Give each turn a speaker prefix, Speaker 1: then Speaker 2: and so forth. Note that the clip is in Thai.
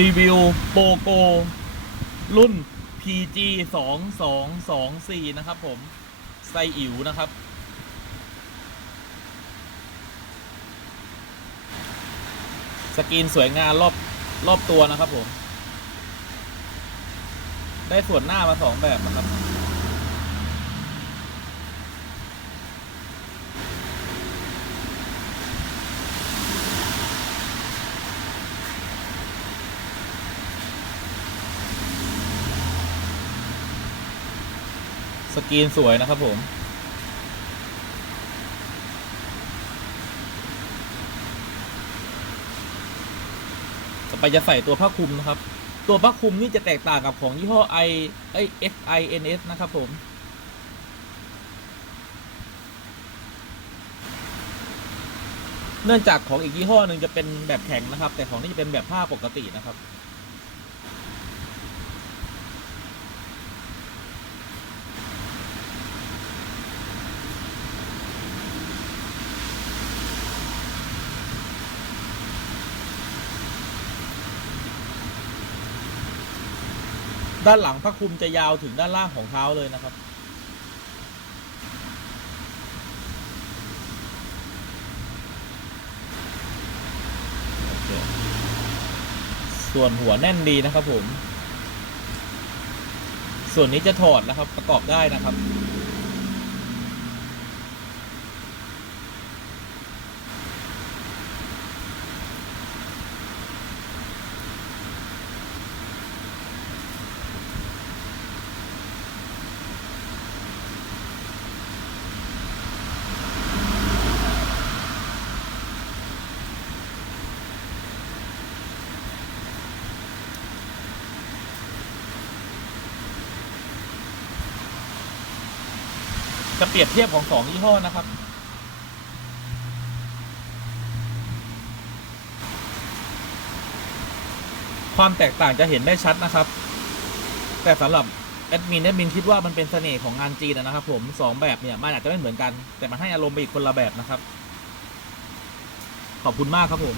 Speaker 1: รีวิวโปโกรุ่น PG 2 2 2 4นะครับ ผมไซอิ๋วนะครับ สกรีนสวยงามรอบรอบตัวนะครับผม ได้ส่วนหน้ามาสองแบบนะครับ กรีนสวยนะครับผมต่อไปจะใส่ตัวผ้าคลุมนะครับ ตัวผ้าคลุมนี่จะแตกต่างกับของยี่ห้อ i ไอ F I N S นะครับผมเนื่องจากของอีกยี่ห้อหนึ่งจะเป็นแบบแข็งนะครับ แต่ของนี่จะเป็นแบบผ้าปกตินะครับ ด้านหลังพระคุมจะยาวถึงด้านล่างของเท้าเลยนะครับ ส่วนหัวแน่นดีนะครับผม ส่วนนี้จะถอดนะครับประกอบได้นะครับ จะเปรียบเทียบของสองยี่ห้อนะครับ ความแตกต่างจะเห็นได้ชัดนะครับ แต่สำหรับแอดมินแอดมินคิดว่ามันเป็นเสน่ห์ของงานจีนนะครับ ผมสองแบบเนี่ยมันอาจจะไม่เหมือนกัน แต่มันให้อารมณ์ไปอีกคนละแบบนะครับ ขอบคุณมากครับผม